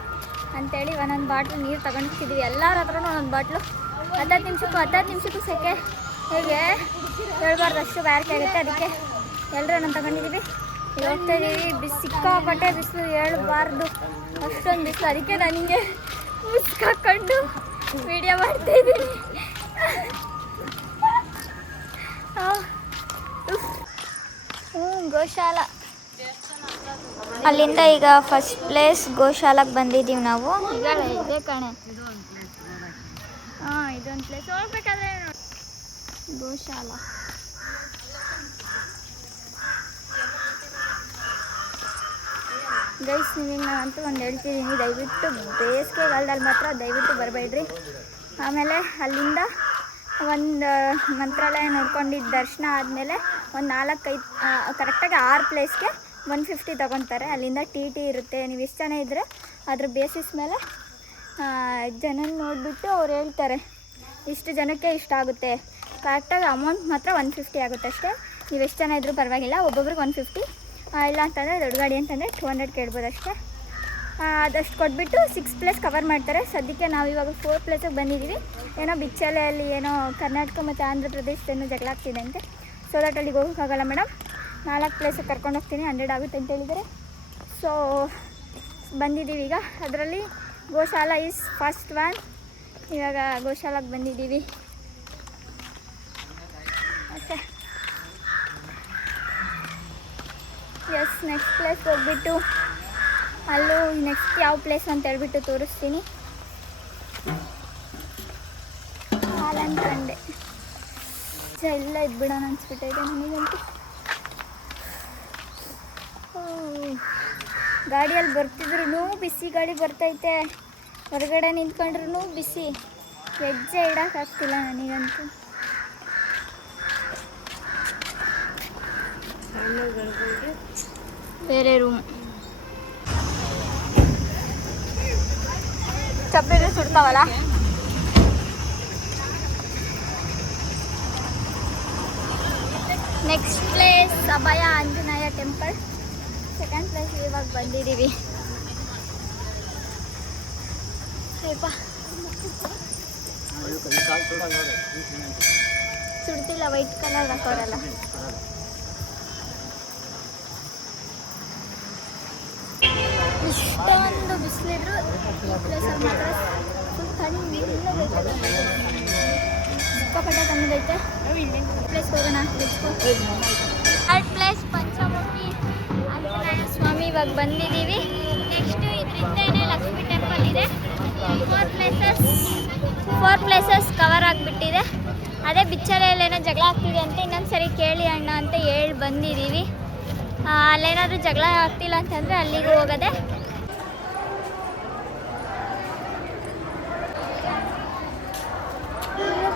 ಅಂತೇಳಿ ಒಂದೊಂದು ಬಾಟ್ಲು ನೀರು ತಗೊಂಡಿರ್ತಿದ್ದೀವಿ. ಎಲ್ಲರ ಹತ್ರನೂ ಒಂದೊಂದು ಬಾಟ್ಲು 10 ನಿಮಿಷಕ್ಕೂ ಸೆಕೆ ಹೇಗೆ ಹೇಳ್ಬಾರ್ದು, ಅಷ್ಟು ಬ್ಯಾರಿಕೆ ಆಗುತ್ತೆ. ಅದಕ್ಕೆ ಎಲ್ಲರೂ ನಾನು ತಗೊಂಡಿದ್ದೀವಿ. ಈಗ ಹೋಗ್ತಾ ಇದ್ದೀವಿ. ಸಿಕ್ಕಾಪಟ್ಟೆ ಬಿಸಿಲು, ಹೇಳ್ಬಾರ್ದು ಅಷ್ಟೊಂದು ಬಿಸಿಲು. ಅದಕ್ಕೆ ನನಗೆ ಮುಸ್ಕ್ ಹಾಕ್ಕೊಂಡು ವಿಡಿಯೋ ಮಾಡ್ತಾಯಿದ್ದೀನಿ. ಗೋಶಾಲ ಅಲ್ಲಿಂದ ಈಗ ಫಸ್ಟ್ ಪ್ಲೇಸ್ ಗೋಶಾಲಕ್ಕೆ ಬಂದಿದ್ದೀವಿ ನಾವು. ಈಗ ಇದೆ ಕಣೆ, ಇದೊಂದು ಪ್ಲೇಸ್ ಹೋಗ್ಬೇಕಾದ್ರೆ ಗೋಶಾಲ. ಗೈಸ್, ನಿಮಗೆ ನಾನಂತೂ ಒಂದು ಹೇಳ್ತಿದ್ದೀನಿ, ದಯವಿಟ್ಟು ಬೇಸಿಗೆಗಾಲದಲ್ಲಿ ಮಾತ್ರ ದಯವಿಟ್ಟು ಬರಬೇಡ್ರಿ. ಆಮೇಲೆ ಅಲ್ಲಿಂದ ಒಂದು ಮಂತ್ರಾಲಯ ನೋಡ್ಕೊಂಡಿದ್ದ ದರ್ಶನ ಆದಮೇಲೆ ಒಂದು 4-5 ಕರೆಕ್ಟಾಗಿ 6 ಪ್ಲೇಸ್ಗೆ 150 ತೊಗೊತಾರೆ. ಅಲ್ಲಿಂದ ಟಿ ಇರುತ್ತೆ. ನೀವು ಎಷ್ಟು ಜನ ಇದ್ದರೆ ಅದ್ರ ಬೇಸಿಸ್ ಮೇಲೆ ಜನ ನೋಡಿಬಿಟ್ಟು ಅವ್ರು ಹೇಳ್ತಾರೆ ಇಷ್ಟು ಜನಕ್ಕೆ ಇಷ್ಟ ಆಗುತ್ತೆ. ಕರೆಕ್ಟಾಗಿ ಅಮೌಂಟ್ ಮಾತ್ರ 150 ಆಗುತ್ತೆ ಅಷ್ಟೇ. ನೀವು ಎಷ್ಟು ಜನ ಇದ್ದರೂ ಪರವಾಗಿಲ್ಲ, ಒಬ್ಬೊಬ್ರಿಗೆ 150. ಇಲ್ಲ ಅಂತಂದರೆ ದೊಡ್ಡ ಗಾಡಿ ಅಂತಂದರೆ 200 ಕೇಳ್ಬೋದು ಅಷ್ಟೇ. ಅದಷ್ಟು ಕೊಟ್ಬಿಟ್ಟು 6 ಪ್ಲೇಸ್ ಕವರ್ ಮಾಡ್ತಾರೆ. ಸದ್ಯಕ್ಕೆ ನಾವು ಇವಾಗ 4 ಪ್ಲೇಸಿಗೆ ಬಂದಿದ್ದೀವಿ. ಏನೋ ಬಿಚ್ಚಲೆಯಲ್ಲಿ ಏನೋ ಕರ್ನಾಟಕ ಮತ್ತು ಆಂಧ್ರ ಪ್ರದೇಶದಿಂದ ಜಗಳ ಆಗ್ತಿದೆ ಅಂತೆ. ಸೊ ದಟ್ ಅಲ್ಲಿಗೆ ಹೋಗೋಕ್ಕಾಗಲ್ಲ ಮೇಡಮ್. 4 ಪ್ಲೇಸಿಗೆ ಕರ್ಕೊಂಡು ಹೋಗ್ತೀನಿ, 100 ಆಗುತ್ತೆ ಅಂತ ಹೇಳಿದ್ದಾರೆ. ಸೊ ಬಂದಿದ್ದೀವಿ ಈಗ. ಅದರಲ್ಲಿ ಗೋಶಾಲ ಈಸ್ ಫಸ್ಟ್ ಒನ್. ಇವಾಗ ಗೋಶಾಲಕ್ಕೆ ಬಂದಿದ್ದೀವಿ ಓಕೆ. ಎಸ್, ನೆಕ್ಸ್ಟ್ ಪ್ಲೇಸ್ ಹೋಗ್ಬಿಟ್ಟು ಅಲ್ಲೂ ನೆಕ್ಸ್ಟ್ ಯಾವ ಪ್ಲೇಸ್ ಅಂತ ಹೇಳ್ಬಿಟ್ಟು ತೋರಿಸ್ತೀನಿ. ಹಾಲನ್ ಕಂಡೆ ಎಲ್ಲ ಇದ್ಬಿಡೋಣ ಅನ್ಸ್ಬಿಟ್ಟೈತೆ ನನಗಂತೂ. ಗಾಡಿಯಲ್ಲಿ ಬರ್ತಿದ್ರು ಬಿಸಿ ಗಾಳಿ ಬರ್ತೈತೆ, ಹೊರಗಡೆ ನಿಂತ್ಕೊಂಡ್ರೂ ಬಿಸಿ, ಹೆಜ್ಜೆ ಇಡೋಕ್ಕಾಗ್ತಿಲ್ಲ ನನಗಂತೂ. ಬೇರೆ ರೂಮ್ ಚಪ್ಪಲಿ ಸುಡ್ತಾವಲ್ಲ. ನೆಕ್ಸ್ಟ್ ಪ್ಲೇಸ್ ಅಭಯ ಆಂಜನೇಯ ಟೆಂಪಲ್. ಸೆಕೆಂಡ್ ಪ್ಲೇಸ್ ಇವಾಗ ಬಂದಿದ್ದೀವಿ. ಸುಡ್ತಿಲ್ಲ, ವೈಟ್ ಕಲರ್ ಹಾಕೋರಲ್ಲ. ಇಷ್ಟೊಂದು ಬಿಸಿಲಿದ್ರು ಈ ಪ್ಲೇಸಲ್ಲಿ ಮಾತ್ರ ಫುಲ್ ಸಿಕ್ಕಾಪಟ್ಟೆ ತಣ್ಣಗೈತೆ. ಪ್ಲೇಸ್ ಹೋಗೋಣ. ಥರ್ಡ್ ಪ್ಲೇಸ್ ಪಂಚಮುಖಿ ಆಂಜನೇಯ ಸ್ವಾಮಿ ಇವಾಗ ಬಂದಿದ್ದೀವಿ. ನೆಕ್ಸ್ಟು ಇದರಿಂದನೇ ಲಕ್ಷ್ಮೀ ಟೆಂಪಲ್ ಇದೆ. 4 ಪ್ಲೇಸಸ್ ಕವರ್ ಆಗಿಬಿಟ್ಟಿದೆ. ಅದೇ ಬಿಚ್ಚಲೆಯಲ್ಲೇನೋ ಜಗಳ ಆಗ್ತಿದೆ ಅಂತ ಇನ್ನೊಂದು ಸರಿ ಕೇಳಿ ಅಣ್ಣ ಅಂತ ಹೇಳಿ ಬಂದಿದ್ದೀವಿ. ಅಲ್ಲೇನಾದರೂ ಜಗಳ ಆಗ್ತಿಲ್ಲ ಅಂತಂದರೆ ಅಲ್ಲಿಗೂ ಹೋಗೋದೆ.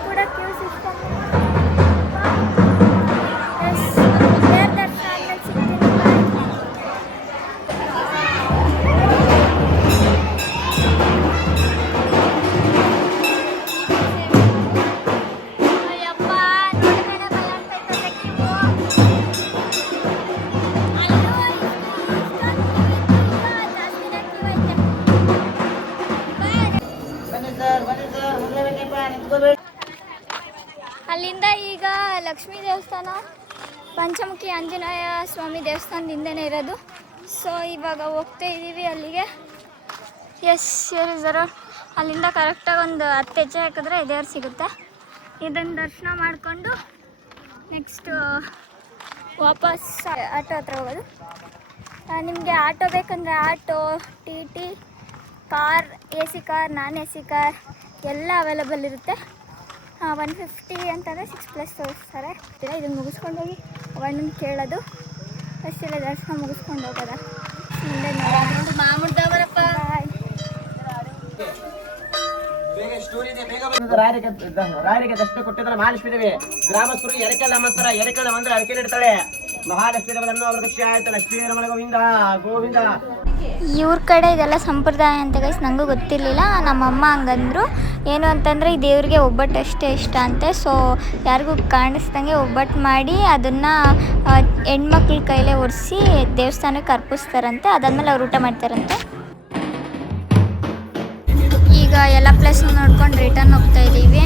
ಕೂಡ ಕ್ಯೂ ಸಿಸ್ಟಮ್ ಅಲ್ಲಿಂದ ಈಗ ಲಕ್ಷ್ಮೀ ದೇವಸ್ಥಾನ ಪಂಚಮುಖಿ ಆಂಜನೇಯ ಸ್ವಾಮಿ ದೇವಸ್ಥಾನದಿಂದನೇ ಇರೋದು. ಸೊ ಇವಾಗ ಹೋಗ್ತಾ ಇದ್ದೀವಿ ಅಲ್ಲಿಗೆ. ಎಸ್ ಸರ್, ಅಲ್ಲಿಂದ ಕರೆಕ್ಟಾಗಿ ಒಂದು 10 ಹೆಜ್ಜೆ ಹಾಕಿದ್ರೆ ದೇವ್ರು ಸಿಗುತ್ತೆ. ಇದನ್ನು ದರ್ಶನ ಮಾಡಿಕೊಂಡು ನೆಕ್ಸ್ಟ್ ವಾಪಸ್ ಆಟೋ ಹತ್ರ ಹೋಗೋದು. ನಿಮಗೆ ಆಟೋ ಬೇಕಂದರೆ auto, T car, AC car, ನಾನ್ AC ಕಾರ್ ಎಲ್ಲ ಅವೈಲೇಬಲ್ ಇರುತ್ತೆ. 150 ಅಂತಂದರೆ 6 ಪ್ಲೇಸ್ ತೋರಿಸ್ತಾರೆ. ಇದನ್ನು ಮುಗಿಸ್ಕೊಂಡು ಹೋಗಿ ಅವಣ್ಣನ ಕೇಳೋದು ಅಷ್ಟೆಲ್ಲ ದರ್ಶನ ಮುಗಿಸ್ಕೊಂಡು ಹೋಗೋದ. ಮುಂದೆ ನೋಡೋಣ. ಬಾಯ್. ಸೂರ್ಯದೆ ಬೇಗ ಬಂದು ರಾಯರಿಗೆ ದರ್ಶನ ಕೊಟ್ಟಿದ್ದಲ್ಲ ಮಹಾಲಕ್ಷ್ಮೀದೇವಿ ಗ್ರಾಮಸ್ಥರು ಎರೆಕೆಲ್ಲ ಮಂತ್ರ ಅರಕೆ ಇಡ್ತಾಳೆ. ಮಹಾಲಕ್ಷ್ಮೀ ದೇವರನ್ನು ಅವ್ರ ದಕ್ಷ ಆಯ್ತು. ಲಕ್ಷ್ಮೀ ರಮಣ ಗೋವಿಂದ ಗೋವಿಂದ. ಇವ್ರ ಕಡೆ ಇದೆಲ್ಲ ಸಂಪ್ರದಾಯ ಅಂತ ಗೈಸ್, ನನಗೂ ಗೊತ್ತಿರಲಿಲ್ಲ. ನಮ್ಮಮ್ಮ ಹಂಗಂದ್ರು. ಏನು ಅಂತಂದರೆ ಈ ದೇವ್ರಿಗೆ ಒಬ್ಬಟ್ಟು ಅಷ್ಟೇ ಇಷ್ಟ ಅಂತೆ. ಸೊ ಯಾರಿಗೂ ಕಾಣಿಸ್ದಂಗೆ ಒಬ್ಬಟ್ಟು ಮಾಡಿ ಅದನ್ನು ಹೆಣ್ಮಕ್ಳ ಕೈಲೇ ಒರೆಸಿ ದೇವಸ್ಥಾನಕ್ಕೆ ಅರ್ಪಿಸ್ತಾರಂತೆ. ಅದಾದಮೇಲೆ ಅವ್ರು ಊಟ ಮಾಡ್ತಾರಂತೆ. ಈಗ ಎಲ್ಲ ಪ್ಲೇಸ್ ನೋಡ್ಕೊಂಡು ರಿಟರ್ನ್ ಹೋಗ್ತಾ ಇದ್ದೀವಿ.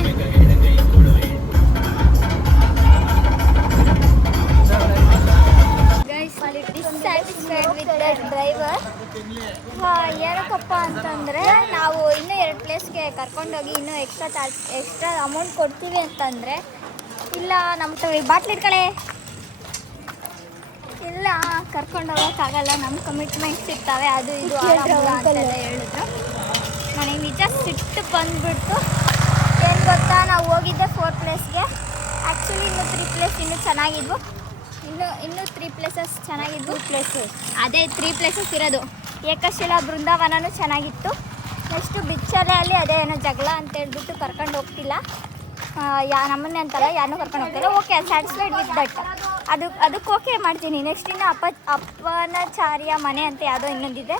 Dissatisfied with the driver. ಏನಕ್ಕಪ್ಪ ಅಂತಂದರೆ ನಾವು ಇನ್ನೂ 2 ಪ್ಲೇಸ್ಗೆ ಕರ್ಕೊಂಡೋಗಿ ಇನ್ನೂ ಎಕ್ಸ್ಟ್ರಾ ಅಮೌಂಟ್ ಕೊಡ್ತೀವಿ ಅಂತಂದರೆ, ಇಲ್ಲ ನಮ್ಮ ಬಾಟ್ಲಿ ಇಟ್ಕೊಳ್ಳೆ, ಇಲ್ಲ ಕರ್ಕೊಂಡು ಹೋಗೋಕ್ಕಾಗಲ್ಲ, ನಮ್ಮ ಕಮಿಟ್ಮೆಂಟ್ಸ್ ಇರ್ತವೆ, ಅದು ಇದು ಅಂತೆಲ್ಲ ಹೇಳಿದ್ರು. ನನಗೆ ನಿಜ ಸಿಟ್ಟು ಬಂದುಬಿಟ್ಟು. ಏನು ಗೊತ್ತಾ, ನಾವು ಹೋಗಿದ್ದೆ 4 ಪ್ಲೇಸ್ಗೆ. ಆ್ಯಕ್ಚುಲಿ ಇನ್ನೂ 3 ಪ್ಲೇಸ್ ಇನ್ನೂ ಚೆನ್ನಾಗಿದ್ವು. ಇನ್ನೂ 3 ಪ್ಲೇಸಸ್ ಚೆನ್ನಾಗಿದ್ವು. ಅದೇ 3 ಪ್ಲೇಸಸ್ ಇರೋದು. ಏಕಶಿಲಾ ಬೃಂದಾವನನೂ ಚೆನ್ನಾಗಿತ್ತು. ನೆಕ್ಸ್ಟು ಬಿಚ್ಚಲೆಯಲ್ಲಿ ಅದೇ ಏನೋ ಜಗಳ ಅಂತ ಹೇಳ್ಬಿಟ್ಟು ಕರ್ಕೊಂಡು ಹೋಗ್ತಿಲ್ಲ. ನಮ್ಮನ್ನೇ ಅಂತಲ್ಲ, ಯಾರನ್ನೂ ಕರ್ಕೊಂಡು ಹೋಗ್ತಿಲ್ಲ. Okay, satisfied with that. ಅದಕ್ಕೆ ಓಕೆ ಮಾಡ್ತೀನಿ. ನೆಕ್ಸ್ಟ್ ಇನ್ನು ಅಪ್ಪನಾಚಾರ್ಯ ಮನೆ ಅಂತ ಯಾವುದೋ ಇನ್ನೊಂದಿದೆ,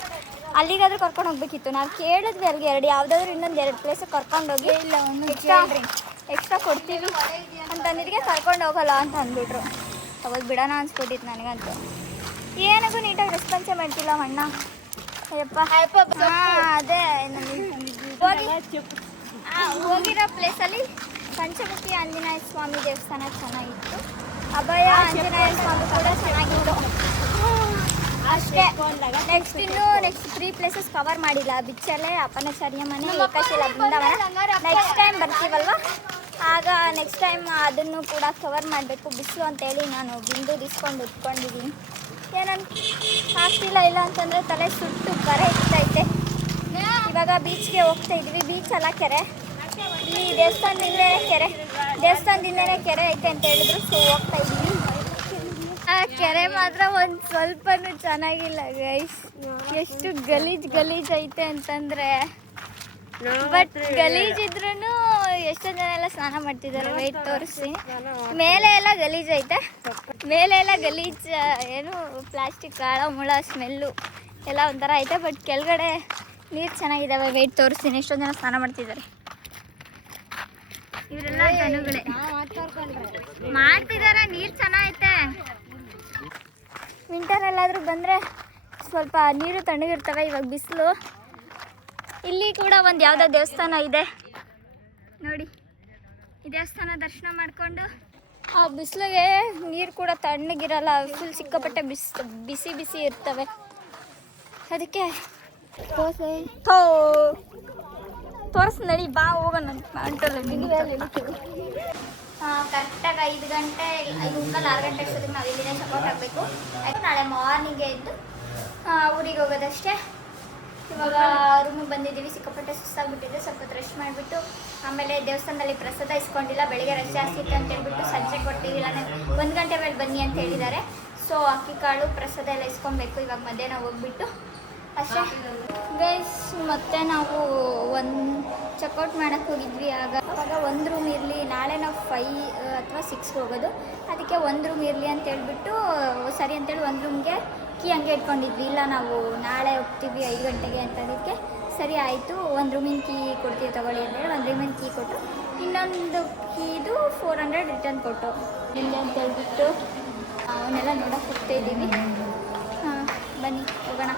ಅಲ್ಲಿಗಾದರೂ ಕರ್ಕೊಂಡು ಹೋಗ್ಬೇಕಿತ್ತು. ನಾವು ಕೇಳಿದ್ವಿ ಅಲ್ಲಿಗೆ ಯಾವುದಾದ್ರೂ ಇನ್ನೊಂದು 2 ಪ್ಲೇಸಿಗೆ ಕರ್ಕೊಂಡೋಗಿ, ಇಲ್ಲ ಎಕ್ಸ್ಟ್ರಾ ಕೊಡ್ತೀವಿ ಅಂತಂದಿದ್ದಕ್ಕೆ ಕರ್ಕೊಂಡು ಹೋಗಲ್ಲ ಅಂತ ಅಂದ್ಬಿಟ್ರು. ಅವಾಗ ಬಿಡೋಣ ಅನ್ಸ್ಬಿಟ್ಟಿತ್ತು ನನಗಂತೂ. ಏನಕ್ಕೂ ನೀಟಾಗಿ ರೆಸ್ಪಾನ್ಸೇ ಮಾಡ್ತಿಲ್ಲ ಅಣ್ಣ. ಅಯ್ಯಪ್ಪ ಅದೇ ಹೋಗಿರೋ ಪ್ಲೇಸಲ್ಲಿ ಪಂಚಮುಖಿ ಆಂಜನೇಯ ಸ್ವಾಮಿ ದೇವಸ್ಥಾನ ಚೆನ್ನಾಗಿತ್ತು. ಅಭಯ ಆಂಜನೇಯ ಸ್ವಾಮಿ ಕೂಡ ಚೆನ್ನಾಗಿತ್ತು. ಅಷ್ಟೇ. ನೆಕ್ಸ್ಟ್ 3 ಪ್ಲೇಸಸ್ ಕವರ್ ಮಾಡಿಲ್ಲ. ಬಿಚ್ಚಲೆ, ಅಪ್ಪನಾಚಾರ್ಯ ಮನೆ, ಏಕಶಿಲಾ ಬೃಂದಾವನ. ನೆಕ್ಸ್ಟ್ ಟೈಮ್ ಬರ್ತೀವಲ್ವ, ಆಗ ನೆಕ್ಸ್ಟ್ ಟೈಮ್ ಅದನ್ನು ಕೂಡ ಕವರ್ ಮಾಡಬೇಕು. ಬಿಸಿಲು ಅಂತೇಳಿ ನಾನು ಬಿಂದು ಇಸ್ಕೊಂಡು ಉಟ್ಕೊಂಡಿದ್ದೀನಿ. ಏನಂತ ಆಗ್ತಿಲ್ಲ. ಇಲ್ಲ ಅಂತಂದರೆ ತಲೆ ಸುಟ್ಟು ಕರೆ ಇರ್ತೈತೆ. ಇವಾಗ ಬೀಚ್ಗೆ ಹೋಗ್ತಾ ಇದ್ವಿ. ಬೀಚ್ ಅಲ್ಲ, ಕೆರೆ. ಇಲ್ಲಿ ದೇವಸ್ಥಾನದಿಂದನೇ ಕೆರೆ ಐತೆ ಅಂತ ಹೇಳಿದ್ರು. ಸೊ ಹೋಗ್ತಾ ಇದ್ದೀವಿ. ಆ ಕೆರೆ ಮಾತ್ರ ಒಂದು ಸ್ವಲ್ಪನೂ ಚೆನ್ನಾಗಿಲ್ಲ ಗೈಸ್. ಎಷ್ಟು ಗಲೀಜ್ ಐತೆ ಅಂತಂದರೆ, ಬಟ್ ಗಲೀಜಿದ್ರೂ ಎಷ್ಟೋ ಜನ ಎಲ್ಲ ಸ್ನಾನ ಮಾಡ್ತಿದ್ದಾರೆ. ವೆಯ್ಟ್ ತೋರಿಸಿ. ಮೇಲೆ ಎಲ್ಲ ಗಲೀಜೈತೆ. ಏನು ಪ್ಲಾಸ್ಟಿಕ್ ಕಾಳ ಮುಳ ಸ್ಮೆಲ್ಲು ಎಲ್ಲ ಒಂಥರ ಐತೆ. ಬಟ್ ಕೆಳಗಡೆ ನೀರು ಚೆನ್ನಾಗಿದ್ದಾವೆ. ವೆಯ್ಟ್ ತೋರಿಸ್ತೀನಿ. ಎಷ್ಟೋ ಜನ ಸ್ನಾನ ಮಾಡ್ತಿದ್ದಾರೆ. ಇವರೆಲ್ಲ ಜನಗಳೇ ಮಾಡ್ತಿದ್ದಾರೆ. ನೀರು ಚೆನ್ನಾಗೈತೆ. ವಿಂಟರಲ್ಲಾದರೂ ಬಂದರೆ ಸ್ವಲ್ಪ ನೀರು ತಣ್ಣಗಿರ್ತವೆ. ಇವಾಗ ಬಿಸಿಲು. ಇಲ್ಲಿ ಕೂಡ ಒಂದು ಯಾವುದೋ ದೇವಸ್ಥಾನ ಇದೆ ನೋಡಿ. ಈ ದೇವಸ್ಥಾನ ದರ್ಶನ ಮಾಡಿಕೊಂಡು, ಆ ಬಿಸಿಲಿಗೆ ನೀರು ಕೂಡ ತಣ್ಣಗಿರಲ್ಲ. ಫುಲ್ ಸಿಕ್ಕಾಪಟ್ಟೆ ಬಿಸಿ ಇರ್ತವೆ. ಅದಕ್ಕೆ ತೋರಿಸ್ ನಡಿ, ಬಾ ಹೋಗೋಣ ಅಂತಲ್ಲ. ಕರೆಕ್ಟಾಗಿ 5 ಗಂಟೆ 5:30 6 ಗಂಟೆ ಅಷ್ಟೊತ್ತಿಗೆ ನಾವು ಇಲ್ಲಿಂದ ಚೆಕ್ಔಟ್ ಆಗಬೇಕು. ನಾಳೆ ಮಾರ್ನಿಂಗೇ ಎದ್ದು ಊರಿಗೆ ಹೋಗೋದಷ್ಟೇ. ಇವಾಗ ರೂಮಿಗೆ ಬಂದಿದ್ದೀವಿ. ಸಿಕ್ಕಾಪಟ್ಟೆ ಸುಸ್ತಾಗ್ಬಿಟ್ಟಿದೆ. ಸ್ವಲ್ಪ ರೆಸ್ಟ್ ಮಾಡಿಬಿಟ್ಟು ಆಮೇಲೆ ದೇವಸ್ಥಾನದಲ್ಲಿ ಪ್ರಸಾದ ಇಸ್ಕೊಂಡಿಲ್ಲ. ಬೆಳಿಗ್ಗೆ ರಶ್ ಜಾಸ್ತಿ ಇತ್ತು ಅಂತ ಹೇಳ್ಬಿಟ್ಟು ಸಂಜೆ ಕೊಡ್ತೀವಿ, ಇಲ್ಲ 1 ಗಂಟೆ ಮೇಲೆ ಬನ್ನಿ ಅಂತ ಹೇಳಿದ್ದಾರೆ. ಸೊ ಅಕ್ಕಿ ಕಾಳು ಪ್ರಸಾದ ಎಲ್ಲ ಇಸ್ಕೊಬೇಕು. ಇವಾಗ ಮಧ್ಯಾಹ್ನ ಹೋಗ್ಬಿಟ್ಟು ಅಷ್ಟೇ ಗೈಸ್. ಮತ್ತೆ ನಾವು ಚೆಕ್ಔಟ್ ಮಾಡೋಕ್ಕೆ ಹೋಗಿದ್ವಿ. ಆವಾಗ 1 ರೂಮ್ ಇರಲಿ. ನಾಳೆ ನಾವು 5 ಅಥವಾ 6 ಹೋಗೋದು. ಅದಕ್ಕೆ 1 ರೂಮ್ ಇರಲಿ ಅಂತ ಹೇಳ್ಬಿಟ್ಟು ಸರಿ ಅಂತೇಳಿ 1 ರೂಮ್ಗೆ ಕೀ ಹಂಗೆ ಇಟ್ಕೊಂಡಿದ್ವಿ. ಇಲ್ಲ ನಾವು ನಾಳೆ ಹೋಗ್ತೀವಿ 5 ಗಂಟೆಗೆ ಅಂತದಕ್ಕೆ ಸರಿ ಆಯಿತು. 1 ರೂಮಿನ ಕೀ ಕೊಡ್ತೀವಿ ತಗೊಳ್ಳಿ ಅಂತೇಳಿ 1 ರೂಮಿನ ಕೀ ಕೊಟ್ಟು, ಇನ್ನೊಂದು ಕೀದು 400 ರಿಟರ್ನ್ ಕೊಟ್ಟು ಇಲ್ಲ ಅಂತ ಹೇಳ್ಬಿಟ್ಟು ಅವನ್ನೆಲ್ಲ ನೋಡೋಕೆ ಹೋಗ್ತಾಯಿದ್ದೀವಿ. ಬನ್ನಿ ಹೋಗೋಣ.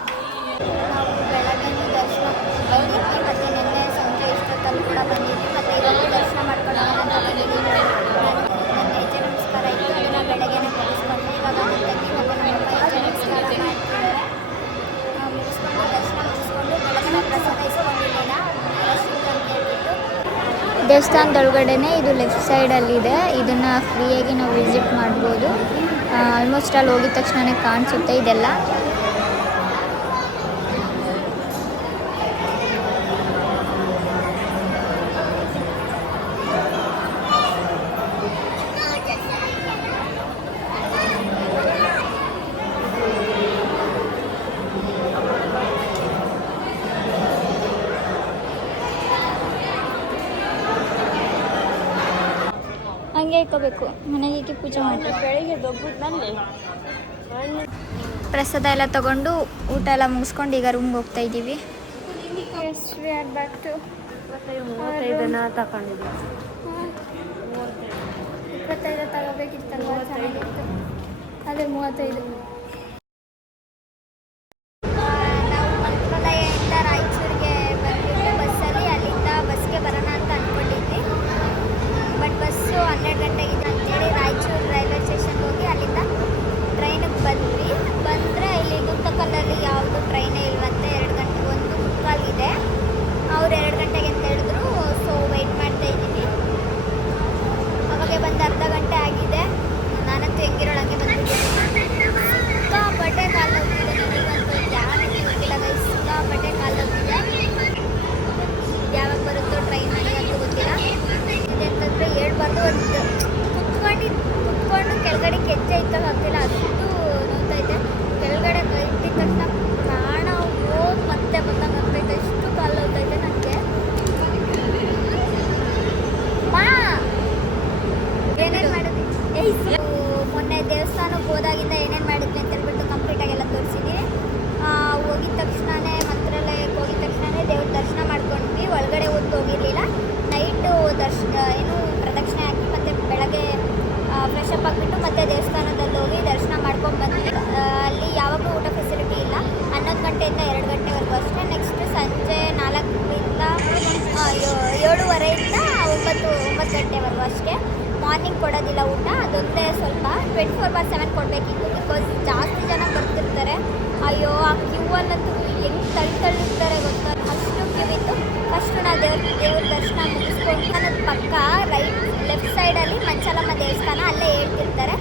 ನಾವು ಬೆಳಗ್ಗೆ ದರ್ಶನ ಬಂದಿದ್ವಿ. ಮತ್ತು ನಿನ್ನೆ ಸಂಜೆ ಇಷ್ಟೊತ್ತಲ್ಲಿ ಕೂಡ ಬಂದಿದ್ವಿ. ಮತ್ತು ಇವತ್ತು ದರ್ಶನ ಮಾಡ್ಕೊಂಡು ಹೋಗೋಣ ಬಂದಿದ್ದೀವಿ. ನನ್ನ ಹೆಜ್ಜೆ ನಮಸ್ಕಾರ ಇತ್ತು, ಅದನ್ನು ಬೆಳಗ್ಗೆನೇ ಮುಗಿಸ್ಕೊಂಡೆ. ಇವಾಗ ನನ್ನ ತಂಗಿ ಮತ್ತು ನಮ್ಮ ಹೆಜ್ಜೆ ನಮಸ್ಕಾರ ಮಾಡ್ತಿದ್ದಾರೆ. ಮುಗಿಸ್ಕೊಂಡು ದರ್ಶನ ಮುಗಿಸ್ಕೊಂಡು ಬೆಳಗ್ಗೆ ಪ್ರಸಾದ ಇಸ್ಕೊಂಡಿಲ್ಲ ಅಂತ ಹೇಳ್ಬಿಟ್ಟು ದೇವಸ್ಥಾನದೊಳಗಡೆನೇ ಇದು ಲೆಫ್ಟ್ ಸೈಡಲ್ಲಿದೆ. ಇದನ್ನು ಫ್ರೀಯಾಗಿ ನಾವು ವಿಸಿಟ್ ಮಾಡ್ಬೋದು. ಆಲ್ಮೋಸ್ಟ್ ಅಲ್ಲಿ ಹೋಗಿದ ತಕ್ಷಣವೇ ಕಾಣಿಸುತ್ತೆ ಇದೆಲ್ಲ. ಹಿಂಗೆ ಇಟ್ಕೋಬೇಕು ಮನೆಗೆ ಇಕ್ಕಿ ಪೂಜೆ ಮಾಡ್ಬೇಕು. ಬೆಳಿಗ್ಗೆ ದೊಡ್ಡದಲ್ಲಿ ಪ್ರಸಾದ ಎಲ್ಲ ತಗೊಂಡು ಊಟ ಎಲ್ಲ ಮುಗಿಸ್ಕೊಂಡು ಈಗ ರೂಮ್ಗೆ ಹೋಗ್ತಾ ಇದ್ದೀವಿ. ಬ್ಯಾಕ್ ಟು 35 ತಗೊಂಡಿದ್ದೆ. 25 ತಗೋಬೇಕಿತ್ತಲ್ವ, ಚೆನ್ನಾಗಿತ್ತು. ಅದೇ 35. ನಾವು ಮಂತ್ರಾಲಯದಿಂದ ರಾಯಚೂರಿಗೆ ಬಂದಿದ್ದೆ ಬಸ್ಸಲ್ಲಿ. ಅಲ್ಲಿಂದ ಬಸ್ಗೆ ಬರೋಣ ಅಂತ ಅಂದ್ಕೊಂಡಿದ್ವಿ. ಬಟ್ ಬಸ್ಸು 12 ಗಂಟೆಗಿದೆ ಅಂತೇಳಿ ರಾಯಚೂರು ರೈಲ್ವೆ ಸ್ಟೇಷನ್ಗೆ ಹೋಗಿ ಅಲ್ಲಿಂದ ಟ್ರೈನಿಗೆ ಬಂದ್ವಿ. ಬಂದರೆ ಇಲ್ಲಿ ಗುಂತಕಲ್ಲಲ್ಲಿ ಯಾವುದು ಟ್ರೈನೇ ಇಲ್ವಂತೆ. 2 ಗಂಟೆ 1:45 ಇದೆ. ಅವ್ರು 2 ಗಂಟೆಗೆ ಅಂತ ಹೇಳಿದ್ರು. ಸೊ ವೆಯ್ಟ್ ಮಾಡ್ತಾ ಇದ್ದೀವಿ. ಅವಾಗೆ ಬಂದು ಅರ್ಧ ಗಂಟೆ ಆಗಿದೆ. ನಾನಂತೂ ಹೆಂಗಿರೋಳಂಗೆ ಬಂದಿದ್ದೀನಿ. ಸಿಕ್ಕಾಪಟ್ಟೆ ಕಾಲು ಹೋಗ್ತಿದೆ ನನಗಂತೂ. ಯಾರಿಗೆ ಗೊತ್ತಿಲ್ಲ ಗೈ, ಸಿಕ್ಕಾಪಟ್ಟೆ ಕಾಲು ಹೋಗ್ತಿದೆ. ಯಾವಾಗ ಬರುತ್ತೋ ಟ್ರೈನ್ ನನಗಂತೂ ಗೊತ್ತಿಲ್ಲ. ಇದೆ ಅಂತಂದರೆ ಹೇಳ್ಬಾರ್ದು. ಒಂದು ಕುತ್ಕೊಂಡು ಕೆಳಗಡೆ ಕೆಚ್ಚೆ ಇಕ್ಕಾಗ್ತಿಲ್ಲ, ಅಷ್ಟು ನೋವ್ತೈತೆ. ಕೆಳಗಡೆ ಇಟ್ಟಿದ ತಕ್ಷಣ ಪ್ರಾಣ ಹೋಗಿ ಮತ್ತೆ ಬಂದಂಗೆ ಆಗ್ತೈತೆ. ಎಷ್ಟು ಕಾಲು ಹೋಗ್ತೈತೆ ನನಗೆ. ಏನೇನು ಮಾಡಿದ್ವಿ ಮೊನ್ನೆ ದೇವಸ್ಥಾನಕ್ಕೆ ಹೋದಾಗಿಂದ ಏನೇನು ಮಾಡಿದ್ವಿ ಅಂತ ಹೇಳ್ಬಿಟ್ಟು ಕಂಪ್ಲೀಟಾಗೆಲ್ಲ ತೋರಿಸಿದ್ವಿ. ಹೋಗಿದ ತಕ್ಷಣವೇ ಮಂತ್ರಾಲಯಕ್ಕೆ ಹೋಗಿದ ತಕ್ಷಣವೇ ದೇವ್ರ ದರ್ಶನ ಮಾಡ್ಕೊಂಡ್ವಿ. ಒಳಗಡೆ ಹೋಗಿರಲಿಲ್ಲ. ನೈಟು ಏನು ಪ್ರದಕ್ಷಿಣೆ ಹಾಕಿ ಮತ್ತು ಬೆಳಗ್ಗೆ ಫ್ರೆಶ್ ಅಪ್ ಆಗಿಬಿಟ್ಟು ಮತ್ತೆ ದೇವಸ್ಥಾನದಲ್ಲಿ ಹೋಗಿ ದರ್ಶನ ಮಾಡ್ಕೊಂಡು ಬಂದ್ವಿ. ಅಲ್ಲಿ ಯಾವಾಗಲೂ ಊಟ ಫೆಸಿಲಿಟಿ ಇಲ್ಲ. 11 ಗಂಟೆಯಿಂದ 2 ಗಂಟೆವರೆಗೂ ಅಷ್ಟೇ. ನೆಕ್ಸ್ಟ್ ಸಂಜೆ 4ರಿಂದ 7:30ಇಂದ 9 ಗಂಟೆವರೆಗೂ ಅಷ್ಟೇ. ಮಾರ್ನಿಂಗ್ ಕೊಡೋದಿಲ್ಲ ಊಟ. ಅದೊಂದೇ ಸ್ವಲ್ಪ 24/7 ಕೊಡಬೇಕಿತ್ತು. ಬಿಕಾಸ್ ಜಾಸ್ತಿ ಜನ ಬರ್ತಿರ್ತಾರೆ. ಅಯ್ಯೋ ಆ ಕ್ಯೂ ಅಲ್ಲಂತೂ ಹೆಂಗೆ ತಳ್ಳಿರ್ತಾರೆ ಗೊತ್ತಾ, ಅಷ್ಟು ಕ್ಯೂ ಇತ್ತು. ಫಸ್ಟು ನಾವು ದೇವ್ರ ದರ್ಶನ ಮುಗಿಸ್ಕೊಂಡು ಅನ್ನೋದು ಪಕ್ಕ ಲೆಫ್ಟ್ ಸೈಡಲ್ಲಿ ಮಂಚಲಮ್ಮ ದೇವಸ್ಥಾನ ಅಲ್ಲೇ ಹೇಳ್ತಿರ್ತಾರೆ.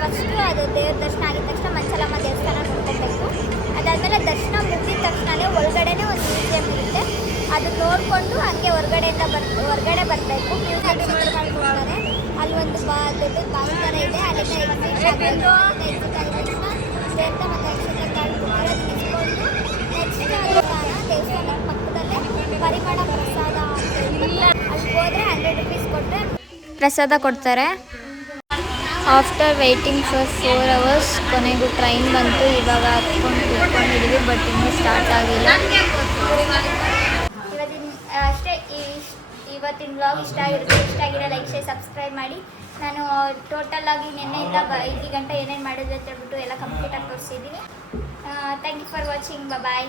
ಫಸ್ಟು ಅದು ದೇವ್ರ ದರ್ಶನ ಆಗಿದ ತಕ್ಷಣ ಮಂಚಲಮ್ಮ ದೇವಸ್ಥಾನ ನೋಡ್ಕೊಬೇಕು. ಅದಾದಮೇಲೆ ದರ್ಶನ ಮುಗಿದ ತಕ್ಷಣವೇ ಒಳಗಡೆನೇ ಒಂದು ಮ್ಯೂಸಿಯಂ ಇರುತ್ತೆ. ಅದು ನೋಡಿಕೊಂಡು ಹಂಗೆ ಹೊರಗಡೆ ಬರಬೇಕು. ಮ್ಯೂಸಿಯಂ ಎಂಟ್ರ್ ಮಾಡ್ಕೊಳ್ತಾರೆ. ಅಲ್ಲಿ ಒಂದು ದೊಡ್ಡ ಬಾವಿ ಥರ ಇದೆ. ಅಲ್ಲಿಂದ ಎಕ್ಸಿಟ್ ಆಗಬೇಕು. ಎಕ್ಸಿಟ್ ಆಗಿದ ತಕ್ಷಣ ತೀರ್ಥ ಮತ್ತು ಅಕ್ಷತೆ ಕಾಳು ನಿಲ್ಸ್ಕೊಂಡು ನೆಕ್ಸ್ಟ್ ದೇವಸ್ಥಾನದ ಪಕ್ಕದಲ್ಲೇ ಪರಿಮಳ ಪ್ರಸಾದ ಅಂತ ಹೇಳಿ ಅಲ್ಲಿ ಹೋದರೆ 100 ರೂಪೀಸ್ ಕೊಟ್ಟರೆ ಪ್ರಸಾದ ಕೊಡ್ತಾರೆ. ಆಫ್ಟರ್ ವೇಟಿಂಗ್ ಫಾರ್ 4 hours ಕೊನೆಗೂ ಟ್ರೈನ್ ಬಂತು. ಇವಾಗ ಹತ್ಕೊಂಡು ಕೂತ್ಕೊಂಡಿದ್ದೀವಿ. ಬಟ್ ಇನ್ನೂ ಸ್ಟಾರ್ಟ್ ಆಗಿಲ್ಲ. ಅಷ್ಟೇ. ಇವತ್ತಿನ ವ್ಲಾಗ್ ಇಷ್ಟ ಆಗಿರೋ ಲೈಕ್ ಶೇರ್ ಸಬ್ಸ್ಕ್ರೈಬ್ ಮಾಡಿ. ನಾನು ಟೋಟಲ್ ಆಗಿ ನಿನ್ನೆಯಿಂದ 5 ಗಂಟೆ ಏನೇನು ಮಾಡಿದ್ವಿ ಅಂತ ಹೇಳ್ಬಿಟ್ಟು ಎಲ್ಲ ಕಂಪ್ಲೀಟಾಗಿ ತೋರಿಸಿದ್ದೀನಿ. Thank you for watching. Bye.